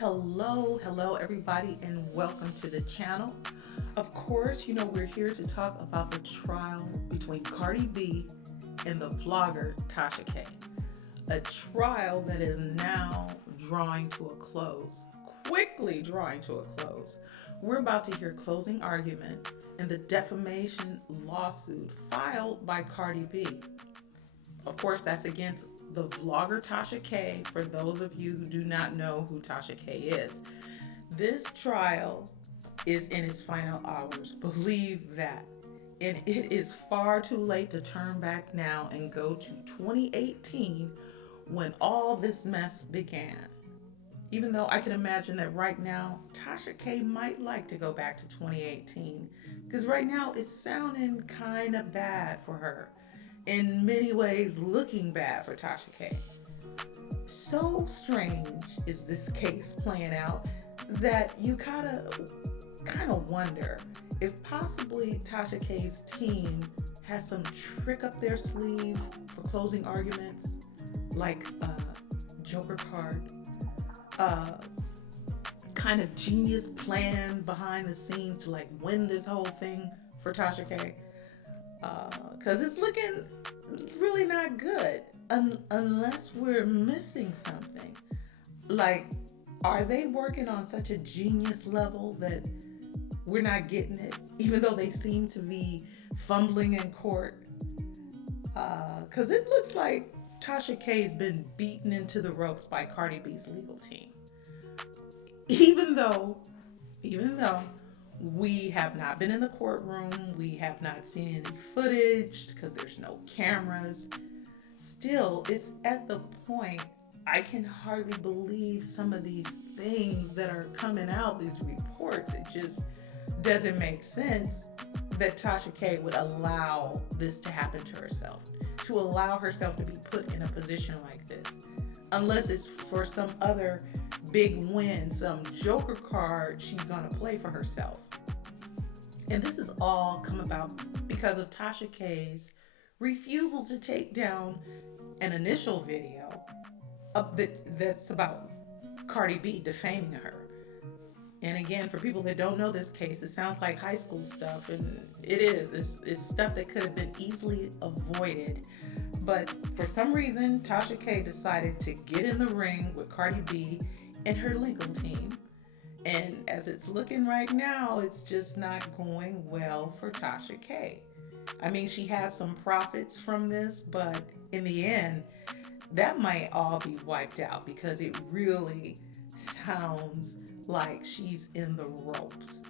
Hello everybody, and welcome to the channel. Of course, we're here to talk about the trial between Cardi B and the vlogger Tasha K. A trial that is now drawing to a close, quickly drawing to a close. We're about to hear closing arguments in the defamation lawsuit filed by Cardi B. Of course, that's against the vlogger Tasha K, for those of you who do not know who Tasha K is. This trial is in its final hours, believe that. And it is far too late to turn back now and go to 2018 when all this mess began. Even though I can imagine that right now, Tasha K might like to go back to 2018, because right now it's sounding kind of bad for her. In many ways, looking bad for Tasha K. So strange is this case playing out that you kind of wonder if possibly Tasha K's team has some trick up their sleeve for closing arguments, like a Joker card, kind of genius plan behind the scenes to like win this whole thing for Tasha K. Because it's looking really not good unless we're missing something. Like, are they working on such a genius level that we're not getting it, even though they seem to be fumbling in court? Because it looks like Tasha K has been beaten into the ropes by Cardi B's legal team. Even though we have not been in the courtroom, we have not seen any footage because there's no cameras. Still, it's at the point I can hardly believe some of these things that are coming out, these reports. It just doesn't make sense that Tasha K would allow this to happen to herself, to allow herself to be put in a position like this, unless it's for some other big win, some Joker card she's gonna play for herself. And this has all come about because of Tasha K's refusal to take down an initial video that's about Cardi B defaming her. And again, for people that don't know this case, it sounds like high school stuff, and it is. It's stuff that could have been easily avoided. But for some reason, Tasha K decided to get in the ring with Cardi B and her legal team. And as it's looking right now, it's just not going well for Tasha K. I mean, she has some profits from this, but in the end, that might all be wiped out because it really sounds like she's in the ropes.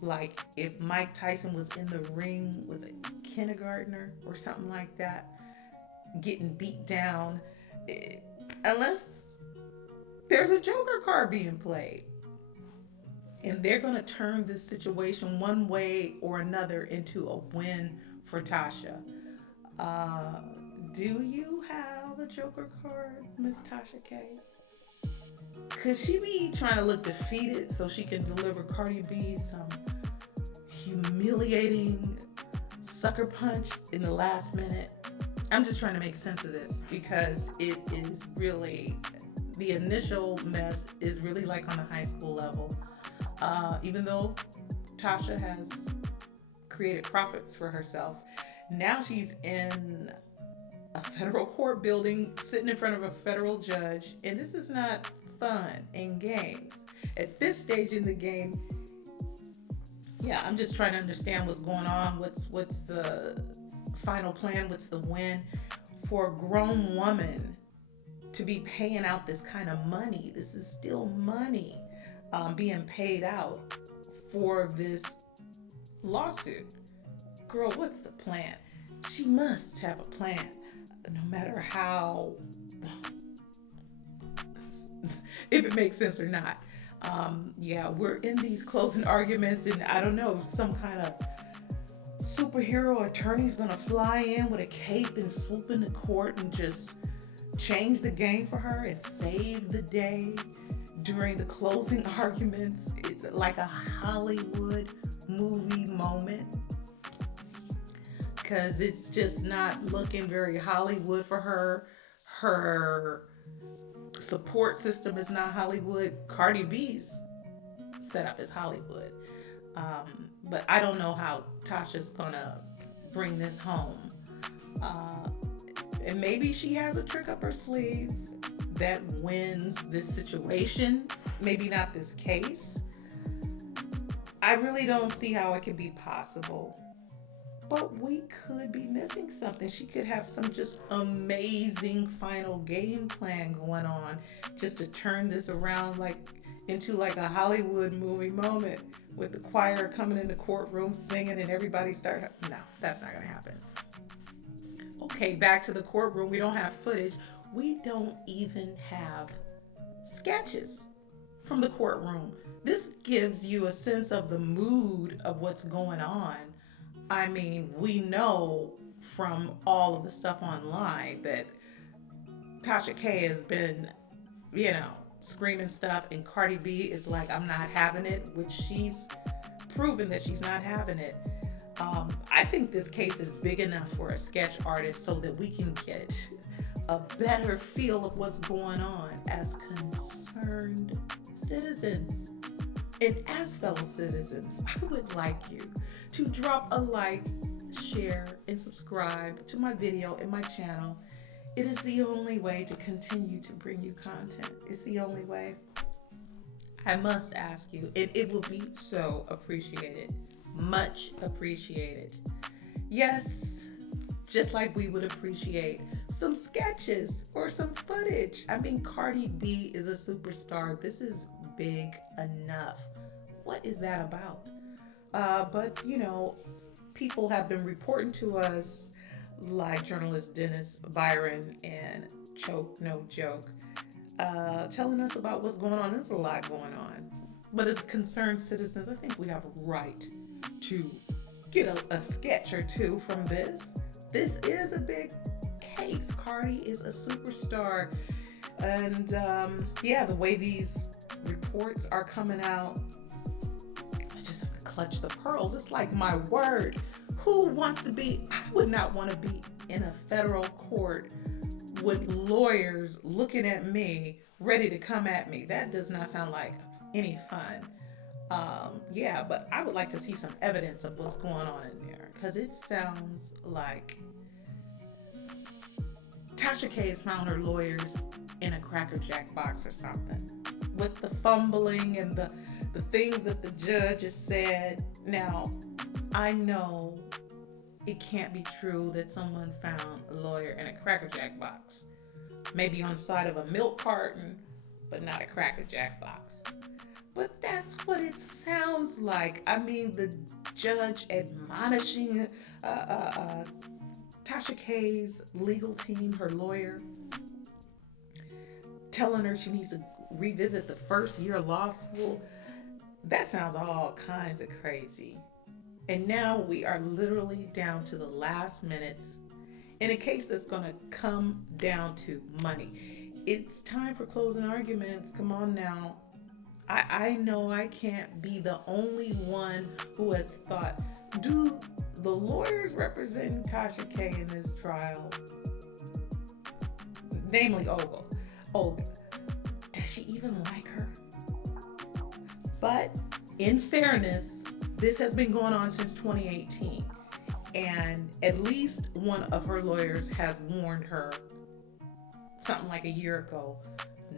Like if Mike Tyson was in the ring with a kindergartner or something like that, getting beat down, unless there's a Joker card being played. And they're going to turn this situation one way or another into a win for Tasha. Do you have a Joker card, Miss Tasha K? Could she be trying to look defeated so she can deliver Cardi B some humiliating sucker punch in the last minute? I'm just trying to make sense of this because it is really, the initial mess is really like on a high school level. Even though Tasha has created profits for herself, now she's in a federal court building, sitting in front of a federal judge, and this is not fun and games. At this stage in the game, yeah, I'm just trying to understand what's going on. What's the final plan? What's the win for a grown woman to be paying out this kind of money? This is still money. Being paid out for this lawsuit. Girl, what's the plan? She must have a plan, no matter how, if it makes sense or not. Yeah, we're in these closing arguments, and I don't know, some kind of superhero attorney's gonna fly in with a cape and swoop into court and just change the game for her and save the day. During the closing arguments, it's like a Hollywood movie moment because it's just not looking very Hollywood for her. Her support system is not Hollywood. Cardi B's setup is Hollywood. But I don't know how Tasha's gonna bring this home. Uh, and maybe she has a trick up her sleeve that wins this situation. Maybe not this case. I really don't see how it could be possible. But we could be missing something. She could have some just amazing final game plan going on just to turn this around into like a Hollywood movie moment with the choir coming in the courtroom singing and everybody start. No, that's not gonna happen. Okay, back to the courtroom. We don't have footage. We don't even have sketches from the courtroom. This gives you a sense of the mood of what's going on. I mean, we know from all of the stuff online that Tasha K has been, screaming stuff, and Cardi B is like, I'm not having it, which she's proven that she's not having it. I think this case is big enough for a sketch artist so that we can get a better feel of what's going on as concerned citizens. And as fellow citizens, I would like you to drop a like, share, and subscribe to my video and my channel. It is the only way to continue to bring you content. It's the only way. I must ask you, and it will be so appreciated, much appreciated. Yes, just like we would appreciate some sketches or some footage. I mean, Cardi B is a superstar. This is big enough. What is that about? But people have been reporting to us, like journalist Dennis Byron and Choke No Joke, telling us about what's going on. There's a lot going on. But as concerned citizens, I think we have a right to get a sketch or two from this. This is a big case. Cardi is a superstar. And the way these reports are coming out, I just have to clutch the pearls. It's like, my word, who wants to be, I would not want to be in a federal court with lawyers looking at me, ready to come at me. That does not sound like any fun. But I would like to see some evidence of what's going on in there, because it sounds like Tasha K has found her lawyers in a Cracker Jack box or something, with the fumbling and the things that the judge has said. Now, I know it can't be true that someone found a lawyer in a Cracker Jack box. Maybe on the side of a milk carton, but not a Cracker Jack box. But that's what it sounds like. I mean, the judge admonishing Tasha K's legal team, her lawyer, telling her she needs to revisit the first year of law school. That sounds all kinds of crazy. And now we are literally down to the last minutes in a case that's going to come down to money. It's time for closing arguments. Come on now. I know I can't be the only one who has thought, do the lawyers representing Tasha K in this trial, namely Olga, does she even like her? But in fairness, this has been going on since 2018, and at least one of her lawyers has warned her something like a year ago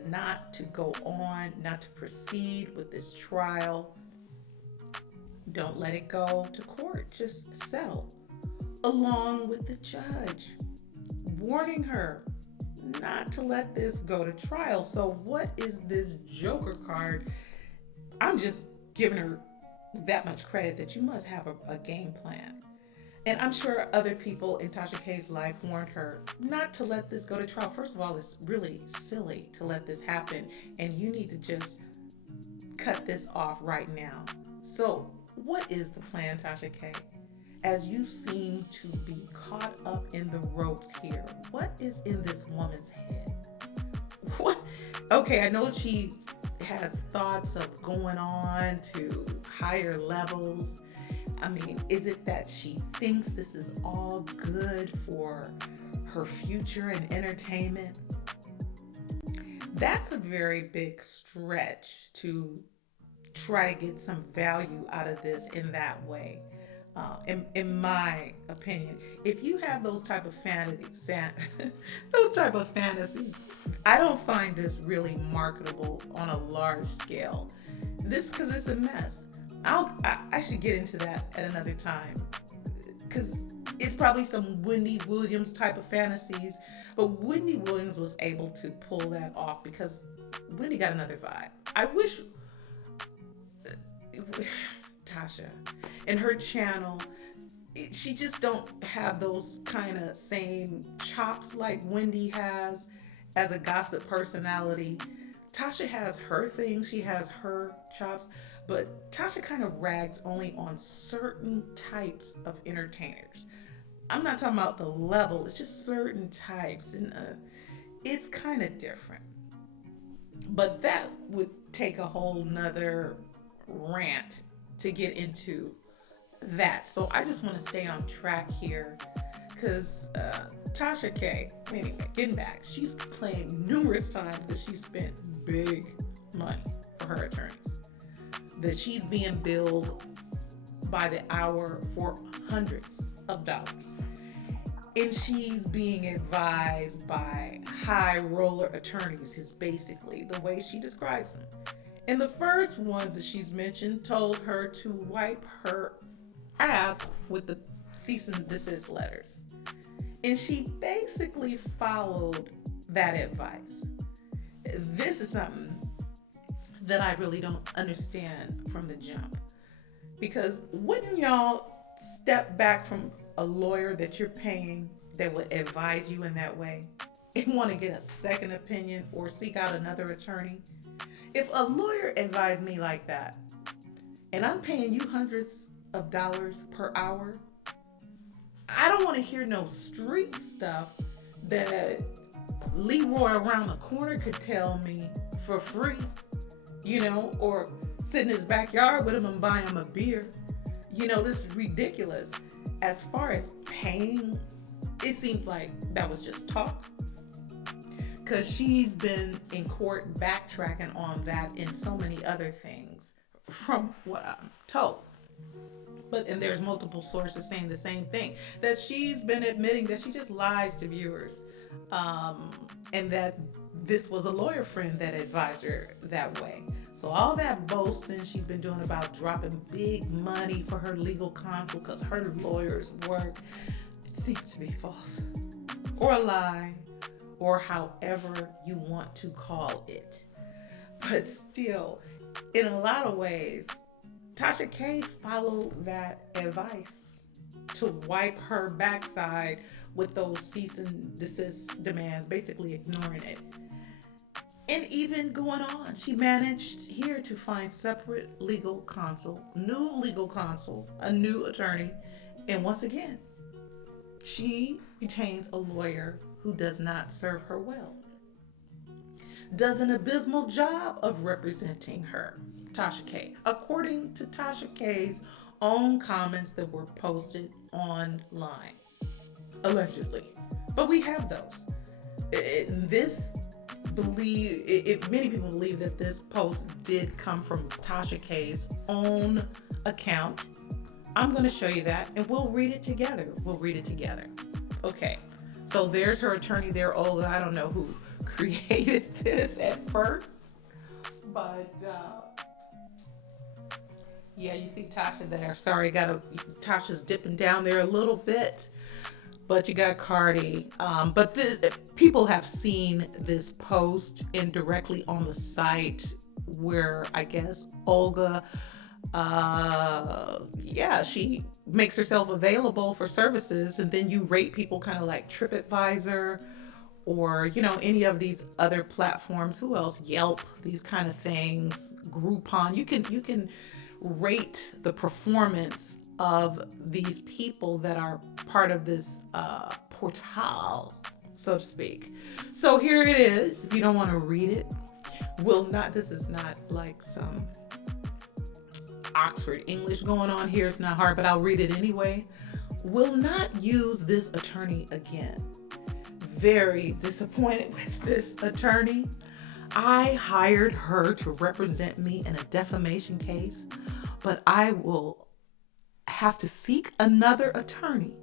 not to go on, not to proceed with this trial. Don't let it go to court. Just settle. Along with the judge warning her not to let this go to trial. So what is this Joker card? I'm just giving her that much credit that you must have a game plan. And I'm sure other people in Tasha K's life warned her not to let this go to trial. First of all, it's really silly to let this happen, and you need to just cut this off right now. So what is the plan, Tasha K? As you seem to be caught up in the ropes here, what is in this woman's head? What? Okay, I know she has thoughts of going on to higher levels. I mean, is it that she thinks this is all good for her future in entertainment? that's a very big stretch to try to get some value out of this in that way. In my opinion, if you have those type of fantasies, those type of fantasies, I don't find this really marketable on a large scale. This because it's a mess. I should get into that at another time because it's probably some Wendy Williams type of fantasies, but Wendy Williams was able to pull that off because Wendy got another vibe. I wish Tasha and her channel, she just don't have those kind of same chops like Wendy has as a gossip personality. Tasha has her thing, she has her chops, but Tasha kind of rags only on certain types of entertainers. I'm not talking about the level, it's just certain types, and it's kind of different. But that would take a whole nother rant to get into that. So I just want to stay on track here because Tasha K, anyway, getting back, she's claimed numerous times that she spent big money for her attorneys, that she's being billed by the hour for hundreds of dollars. And she's being advised by high roller attorneys, is basically the way she describes them. And the first ones that she's mentioned told her to wipe her ass with the cease and desist letters. And she basically followed that advice. This is something that I really don't understand from the jump. Because wouldn't y'all step back from a lawyer that you're paying that would advise you in that way and want to get a second opinion or seek out another attorney? If a lawyer advised me like that and I'm paying you hundreds of dollars per hour, I don't want to hear no street stuff that Leroy around the corner could tell me for free, or sit in his backyard with him and buy him a beer. This is ridiculous. As far as paying, it seems like that was just talk. Because she's been in court backtracking on that and so many other things from what I'm told. And there's multiple sources saying the same thing, that she's been admitting that she just lies to viewers, and that this was a lawyer friend that advised her that way. So all that boasting she's been doing about dropping big money for her legal counsel because her lawyers work, it seems to be false or a lie, or however you want to call it. But still, in a lot of ways, Tasha K followed that advice to wipe her backside with those cease and desist demands, basically ignoring it. And even going on, she managed here to find separate legal counsel, new legal counsel, a new attorney, and once again, she retains a lawyer who does not serve her well, does an abysmal job of representing her, Tasha K, according to Tasha K's own comments that were posted online, allegedly. But we have those. Many people believe that this post did come from Tasha K's own account. I'm going to show you that, and we'll read it together. Okay, so there's her attorney there, Olga. I don't know who created this at first, but yeah, you see Tasha there. Sorry, Tasha's dipping down there a little bit, but you got Cardi. But people have seen this post indirectly on the site where I guess Olga, she makes herself available for services, and then you rate people kind of like TripAdvisor or any of these other platforms. Who else? Yelp, these kind of things. Groupon. You can rate the performance of these people that are part of this portal, so to speak. So here it is. If you don't want to read it, this is not like some Oxford English going on here. It's not hard, but I'll read it anyway. Will not use this attorney again. Very disappointed with this attorney. I hired her to represent me in a defamation case, but I will have to seek another attorney.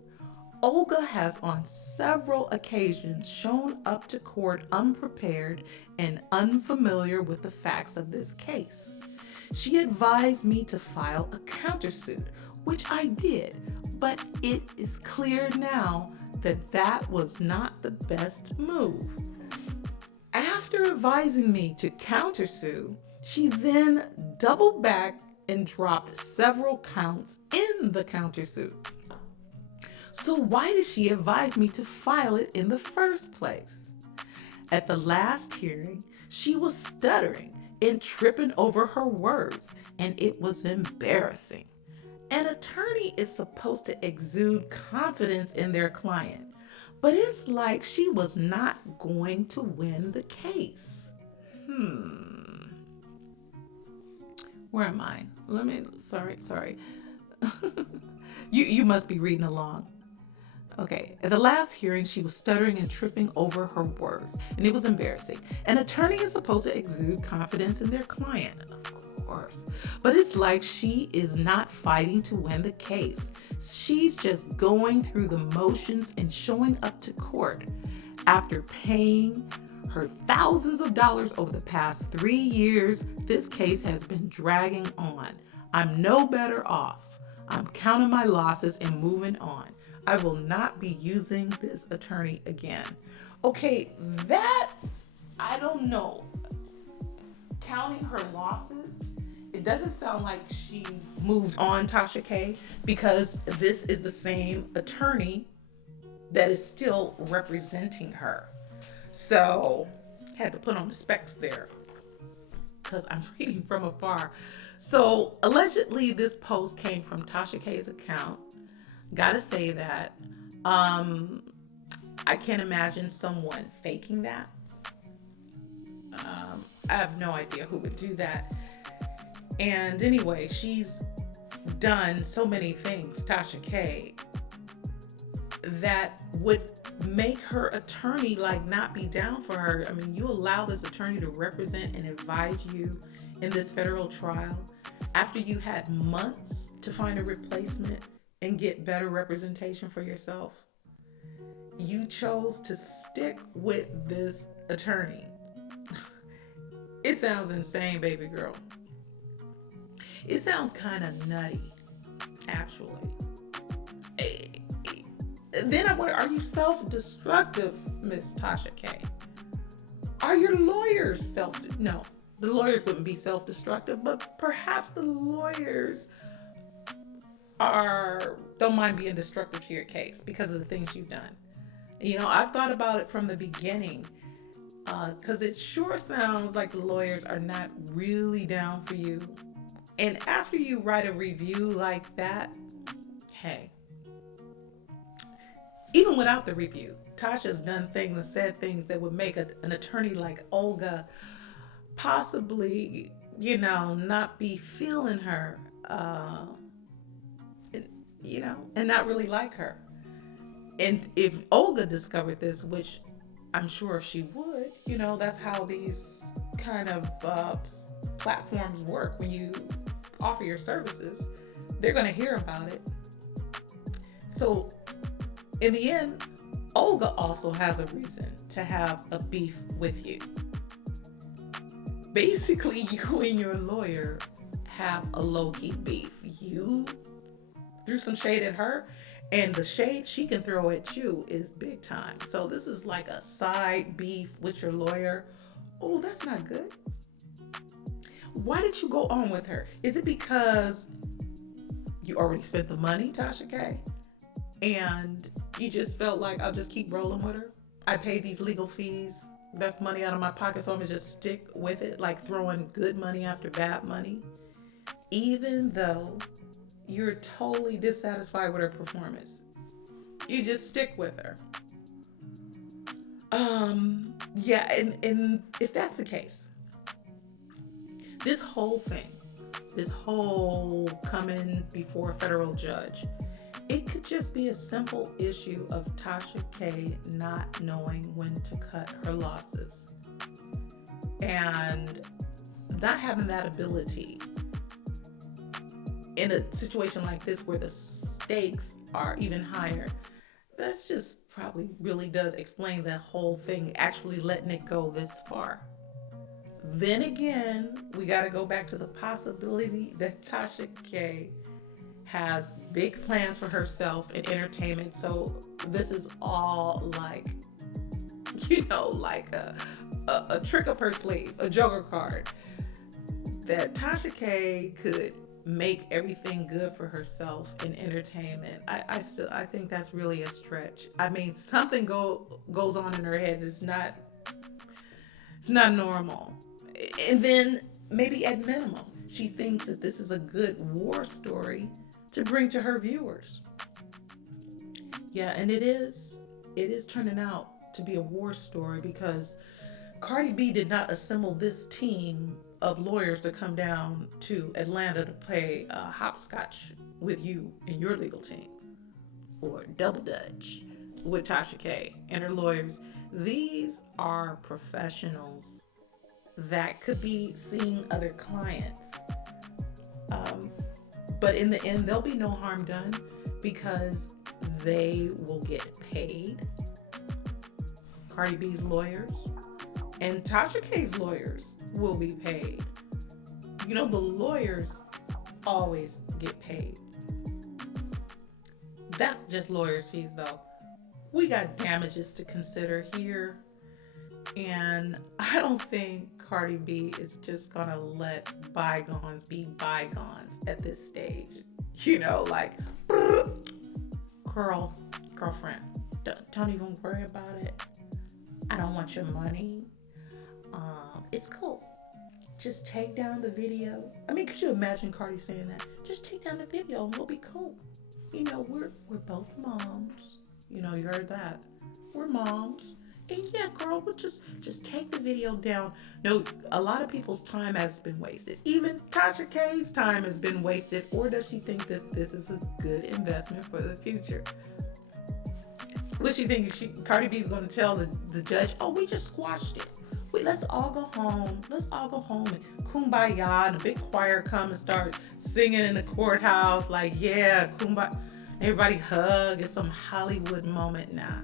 Olga has on several occasions shown up to court unprepared and unfamiliar with the facts of this case. She advised me to file a countersuit, which I did, but it is clear now that that was not the best move. After advising me to countersue, she then doubled back and dropped several counts in the countersuit. So why did she advise me to file it in the first place? At the last hearing, she was stuttering and tripping over her words, and it was embarrassing. An attorney is supposed to exude confidence in their client, but it's like she was not going to win the case. Where am I? Sorry. You must be reading along. Okay, at the last hearing, she was stuttering and tripping over her words, and it was embarrassing. An attorney is supposed to exude confidence in their client, of course, but it's like she is not fighting to win the case. She's just going through the motions and showing up to court. After paying her thousands of dollars over the past 3 years, this case has been dragging on. I'm no better off. I'm counting my losses and moving on. I will not be using this attorney again. Okay, I don't know. Counting her losses, it doesn't sound like she's moved on, Tasha K, because this is the same attorney that is still representing her. So, had to put on the specs there because I'm reading from afar. So, allegedly, this post came from Tasha K's account. Gotta say that I can't imagine someone faking that. I have no idea who would do that. And anyway, she's done so many things, Tasha K, that would make her attorney not be down for her. I mean, you allow this attorney to represent and advise you in this federal trial after you had months to find a replacement and get better representation for yourself. You chose to stick with this attorney. It sounds insane, baby girl. It sounds kind of nutty, actually. Then I wonder, are you self-destructive, Miss Tasha K? Are your lawyers No, the lawyers wouldn't be self-destructive, but perhaps the lawyers don't mind being destructive to your case because of the things you've done. I've thought about it from the beginning because it sure sounds like the lawyers are not really down for you. And after you write a review like that, hey, even without the review, Tasha's done things and said things that would make an attorney like Olga possibly, not be feeling her, and not really like her. And if Olga discovered this, which I'm sure she would, that's how these kind of platforms work. When you offer your services, they're going to hear about it. So in the end, Olga also has a reason to have a beef with you. Basically, you and your lawyer have a low-key beef. You threw some shade at her, and the shade she can throw at you is big time. So this is like a side beef with your lawyer. Oh, that's not good. Why did you go on with her? Is it because you already spent the money, Tasha K, and you just felt like, I'll just keep rolling with her? I paid these legal fees. That's money out of my pocket, so I'm going to just stick with it, like throwing good money after bad money, even though you're totally dissatisfied with her performance. You just stick with her. Yeah, and if that's the case, this whole thing, this whole coming before a federal judge, it could just be a simple issue of Tasha K not knowing when to cut her losses. And not having that ability in a situation like this where the stakes are even higher, that's just probably really does explain the whole thing, actually letting it go this far. Then again, we got to go back to the possibility that Tasha K has big plans for herself in entertainment. So this is all like, like a trick up her sleeve, a joker card, that Tasha K could make everything good for herself in entertainment. I think that's really a stretch. I mean, something goes on in her head that's it's not normal. And then maybe at minimum, she thinks that this is a good war story to bring to her viewers. Yeah, and it is turning out to be a war story, because Cardi B did not assemble this team of lawyers to come down to Atlanta to play hopscotch with you and your legal team, or double dutch with Tasha K and her lawyers. These are professionals that could be seeing other clients. But in the end, there'll be no harm done, because they will get paid. Cardi B's lawyers and Tasha K's lawyers will be paid. The lawyers always get paid. That's just lawyers' fees, though. We got damages to consider here. And I don't think Cardi B is just gonna let bygones be bygones at this stage. Like, girlfriend, don't even worry about it. I don't want your money. It's cool. Just take down the video. I mean, could you imagine Cardi saying that? Just take down the video and we'll be cool. We're both moms. You heard that. We're moms. And yeah, girl, we'll just take the video down. No, a lot of people's time has been wasted. Even Tasha K's time has been wasted. Or does she think that this is a good investment for the future? What she think? Cardi B's going to tell the judge, oh, we just squashed it. Let's all go home. Let's all go home and kumbaya, and a big choir come and start singing in the courthouse. Like, yeah, kumbaya. Everybody hug. It's some Hollywood moment. Nah.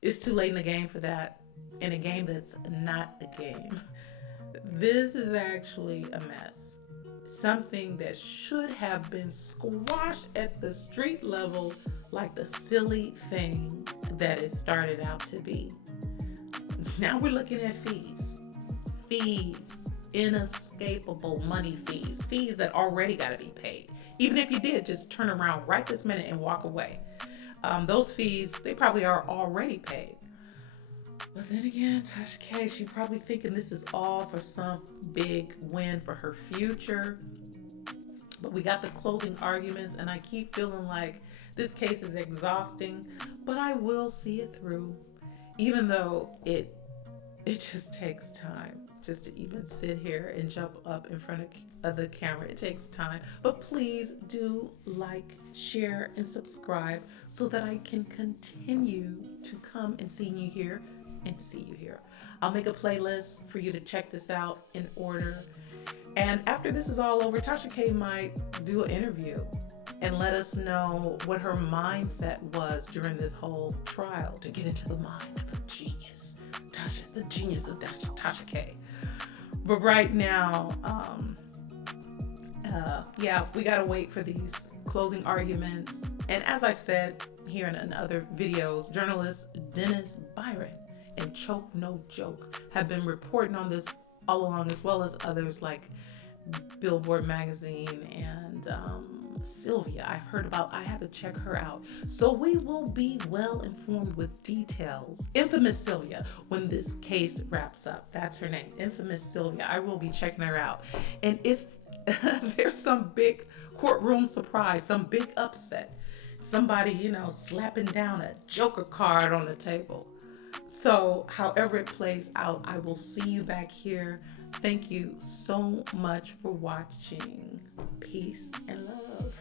It's too late in the game for that. In a game that's not a game. This is actually a mess. Something that should have been squashed at the street level, like the silly thing that it started out to be. Now we're looking at fees. Inescapable money fees that already got to be paid. Even if you did just turn around right this minute and walk away. Those fees, they probably are already paid. But then again, Tasha K, she probably thinking this is all for some big win for her future. But we got the closing arguments, and I keep feeling like this case is exhausting, but I will see it through. Even though it just takes time just to even sit here and jump up in front of the camera. It takes time. But please do like, share, and subscribe so that I can continue to come and see you here. I'll make a playlist for you to check this out in order. And after this is all over, Tasha K might do an interview and let us know what her mindset was during this whole trial, to get into the mind of a genius. The genius of Tasha K. But right now, we gotta wait for these closing arguments. And as I've said here in other videos, journalists Dennis Byron and Choke No Joke have been reporting on this all along, as well as others like Billboard Magazine and Sylvia. I have to check her out. So we will be well informed with details. Infamous Sylvia, when this case wraps up. That's her name, Infamous Sylvia. I will be checking her out. And if there's some big courtroom surprise, some big upset, somebody, slapping down a joker card on the table. So however it plays out, I will see you back here. Thank you so much for watching. Peace and love.